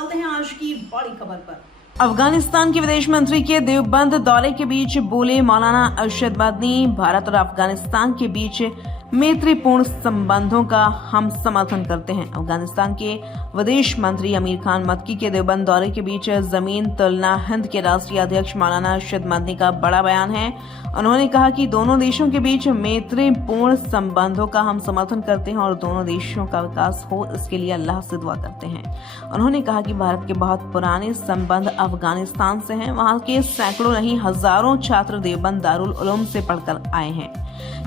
डालते हैं आज की बड़ी खबर पर। अफगानिस्तान के विदेश मंत्री के देवबंद दौरे के बीच बोले मौलाना अरशद मदनी, भारत और अफगानिस्तान के बीच मैत्रीपूर्ण संबंधों का हम समर्थन करते हैं। अफगानिस्तान के विदेश मंत्री अमीर खान मक्की के देवबंद दौरे के बीच जमीन तुलना हिंद के राष्ट्रीय अध्यक्ष मौलाना अरशद मदनी का बड़ा बयान है। उन्होंने कहा कि दोनों देशों के बीच मैत्रीपूर्ण संबंधों का हम समर्थन करते हैं और दोनों देशों का विकास हो, इसके लिए अल्लाह से दुआ करते हैं। उन्होंने कहा कि भारत के बहुत पुराने संबंध अफगानिस्तान से हैं। वहाँ के सैकड़ों नहीं हजारों छात्र देवबंद दारुल उलूम से पढ़कर आए हैं।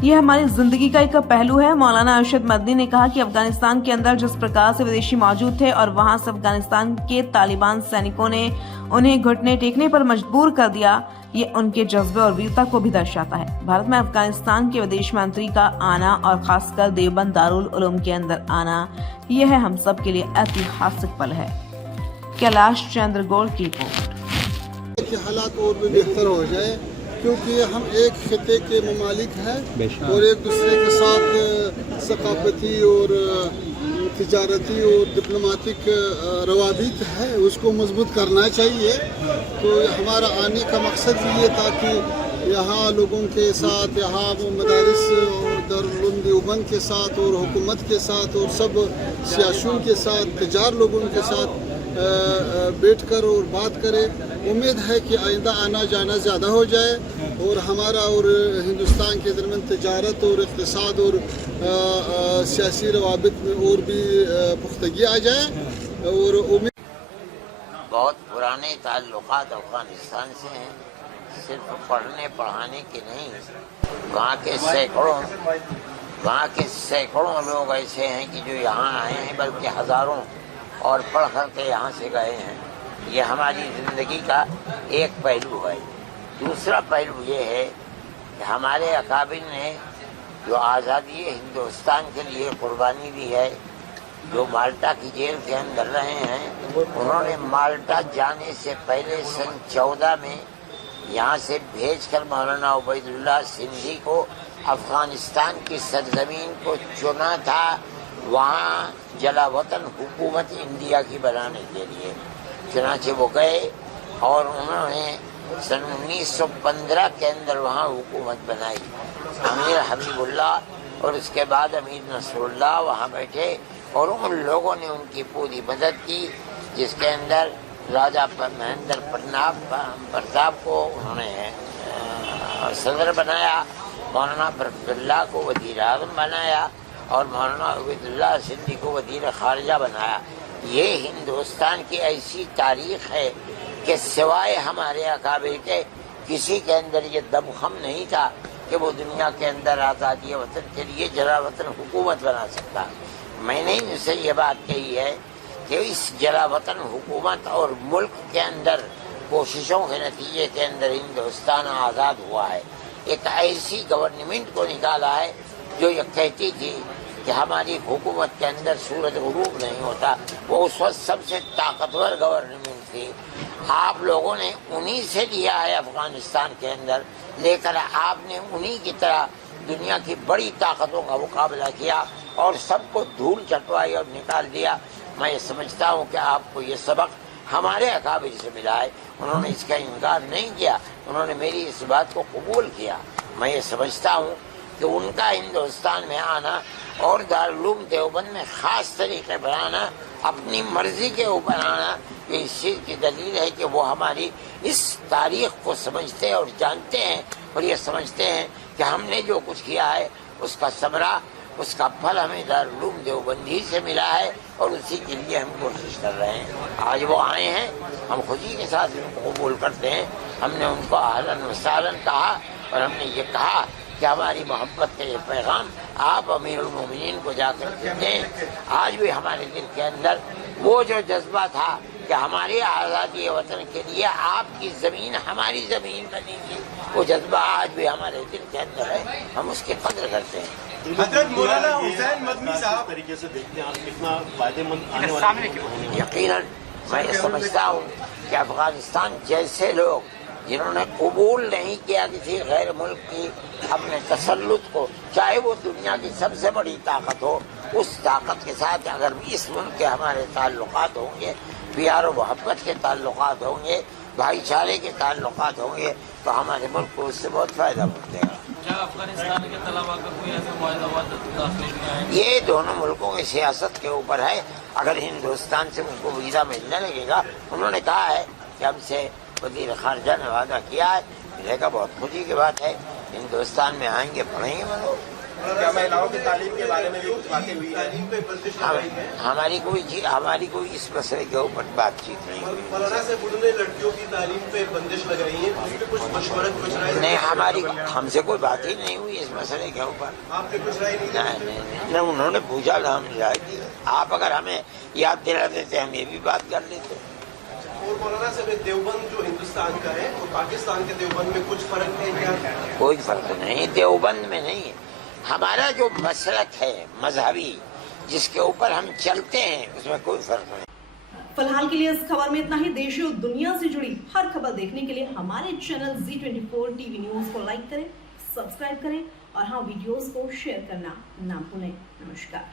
यह हमारी जिंदगी का एक पहलू है। मौलाना अरशद मदनी ने कहा कि अफगानिस्तान के अंदर जिस प्रकार से विदेशी मौजूद थे और वहां से अफगानिस्तान के तालिबान सैनिकों ने उन्हें घुटने टेकने पर मजबूर कर दिया, ये उनके जज्बे और वीरता को भी दर्शाता है। भारत में अफगानिस्तान के विदेश मंत्री का आना और खासकर देवबंद दारुल उलूम के अंदर आना, यह हम सब के लिए ऐतिहासिक पल है। कैलाश चंद्र गौड़ की रिपोर्ट। हालात और भी बेहतर हो जाए, क्योंकि हम एक खिते के ममालिक हैं और एक दूसरे के साथ सकाफती और तिजारती और डिप्लोमेटिक रवाबित है, उसको मजबूत करना चाहिए। तो हमारा आने का मकसद ये था कि यहाँ लोगों के साथ, यहाँ मदारिस और दारुल उलूम देवबंद के साथ और हुकूमत के साथ और सब सियासियों के साथ, तजार लोगों के साथ बैठकर और बात करें। उम्मीद है कि आइंदा आना जाना ज़्यादा हो जाए और हमारा और हिंदुस्तान के दरमियान तजारत और इक़्तिसाद और सियासी रवाबित में और भी पुख्तगी आ जाए। और उम्मीद बहुत पुराने ताल्लुकात अफ़गानिस्तान से हैं, सिर्फ पढ़ने पढ़ाने के नहीं। वहाँ के सैकड़ों लोग ऐसे हैं कि जो यहाँ आए हैं, बल्कि हज़ारों और पढ़ कर के यहाँ से गए हैं। ये हमारी ज़िंदगी का एक पहलू है। दूसरा पहलू ये है कि हमारे अकाबिर ने जो आज़ादी हिंदुस्तान के लिए कुर्बानी दी है, जो माल्टा की जेल के अंदर रहे हैं, उन्होंने माल्टा जाने से पहले सन 14 में यहाँ से भेजकर मौलाना उबैदुल्लाह सिंधी को अफ़गानिस्तान की सरजमीन को चुना था, वहाँ जलावतन हुकूमत इंडिया की बनाने के लिए। चुनाचे वो गए और उन्होंने सन 1915 के अंदर वहाँ हुकूमत बनाई। अमीर हबीबुल्लाह और उसके बाद अमीर नसरुल्लाह वहाँ बैठे और उन लोगों ने उनकी पूरी मदद की, जिसके अंदर राजा महेंद्र प्रताप को उन्होंने सदर बनाया, मौलाना बरकतुल्लाह को वज़ीर आज़म बनाया और मौलाना उबैदुल्लाह सिंधी को वज़ीर ख़ारिजा बनाया। ये हिंदुस्तान की ऐसी तारीख़ है कि सिवाय हमारे अकाबिर के किसी के अंदर ये दमख़म नहीं था कि वो दुनिया के अंदर आज़ादी वतन के लिए जलावतन हुकूमत बना सकता। मैंने इनसे ये बात कही है कि इस जलावतन हुकूमत और मुल्क के अंदर कोशिशों के नतीजे के अंदर हिंदुस्तान आज़ाद हुआ है। एक ऐसी गवर्नमेंट को निकाला है जो ये कहती थी कि हमारी हुकूमत के अंदर सूरज गुरूब नहीं होता। वो उस वक्त सबसे ताकतवर गवर्नमेंट थी। आप लोगों ने उन्हीं से लिया है अफगानिस्तान के अंदर, लेकर आपने उन्हीं की तरह दुनिया की बड़ी ताकतों का मुकाबला किया और सबको धूल चटवाई और निकाल दिया। मैं ये समझता हूँ कि आपको ये सबक हमारे अकाबिर से मिला है। उन्होंने इसका इनकार नहीं किया, उन्होंने मेरी इस बात को कबूल किया। मैं ये समझता हूँ कि उनका हिंदुस्तान में आना और दारुल उलूम देवबंद में ख़ास तरीके पर आना, अपनी मर्जी के ऊपर आना, ये इस चीज़ की दलील है कि वो हमारी इस तारीख़ को समझते और जानते हैं और ये समझते हैं कि हमने जो कुछ किया है उसका समरा, उसका फल हमें दारुल उलूम देवबंद ही से मिला है और उसी के लिए हम कोशिश कर रहे हैं। आज वो आए हैं, हम खुशी के साथ उनको कबूल करते हैं। हमने उनको अहलन व सहलन कहा और हमने ये कहा कि हमारी मोहब्बत का ये पैगाम आप अमीरुल मोमिनीन को जाकर दें। आज भी हमारे दिल के अंदर वो जो जज्बा था कि हमारी आज़ादी वतन के लिए आपकी ज़मीन हमारी ज़मीन बनी थी, वो जज्बा आज भी हमारे दिल के अंदर है। हम उसकी कदर करते हैं। हज़रत मौलाना हुसैन मदनी साहब तरीके से देखते हैं आप कितना फायदेमंद आने वाले। यकीनन मैं ये समझता हूँ कि अफगानिस्तान जैसे लोग जिन्होंने कबूल नहीं किया किसी गैर मुल्क की अपने तसल्लुत को, चाहे वो दुनिया की सबसे बड़ी ताकत हो, उस ताकत के साथ अगर इस मुल्क के हमारे ताल्लुकात होंगे, प्यार और मोहब्बत के ताल्लुकात होंगे, भाईचारे के ताल्लुकात होंगे, तो हमारे मुल्क को उससे बहुत फायदा मिलेगा। क्या अफगानिस्तान के तलबा का कोई ऐसा मुआहदा हुआ दाखिल में? ये दोनों मुल्कों की सियासत के ऊपर है। अगर हिंदुस्तान से उनको वीज़ा मिलने लगेगा, उन्होंने कहा है कि हमसे वज़ीर ख़ारजा ने वादा किया है, मिलेगा, बहुत खुशी की बात है। हिंदुस्तान में आएंगे, पढ़ेंगे वो लोग। क्या महिलाओं की तालीम के बारे में भी कुछ बातें हुई है? हमारी कोई इस मसले के ऊपर बातचीत नहीं हुई। मौलाना साहब उन्होंने लड़कियों की तालीम पे बंदिश लगाई है, उस पर कुछ मशवरत कुछ राय नहीं, हमसे कोई बात ही नहीं हुई इस मसले के ऊपर। आपने कुछ राय नहीं, उन्होंने पूछा ना, हमने राय दी। आप अगर हमें याद दिला देते हम ये भी बात कर लेते। और मौलाना साहब देवबंद जो हिंदुस्तान का है और पाकिस्तान के देवबंद में कुछ फर्क है क्या? कोई फर्क नहीं, देवबंद में नहीं है। हमारा जो मसलक है मजहबी, जिसके ऊपर हम चलते हैं, उसमें कोई फर्क नहीं। फिलहाल के लिए इस खबर में इतना ही। देश और दुनिया से जुड़ी हर खबर देखने के लिए हमारे चैनल Z24 टीवी न्यूज को लाइक करें, सब्सक्राइब करें और हाँ, वीडियोस को शेयर करना ना भूलें। नमस्कार।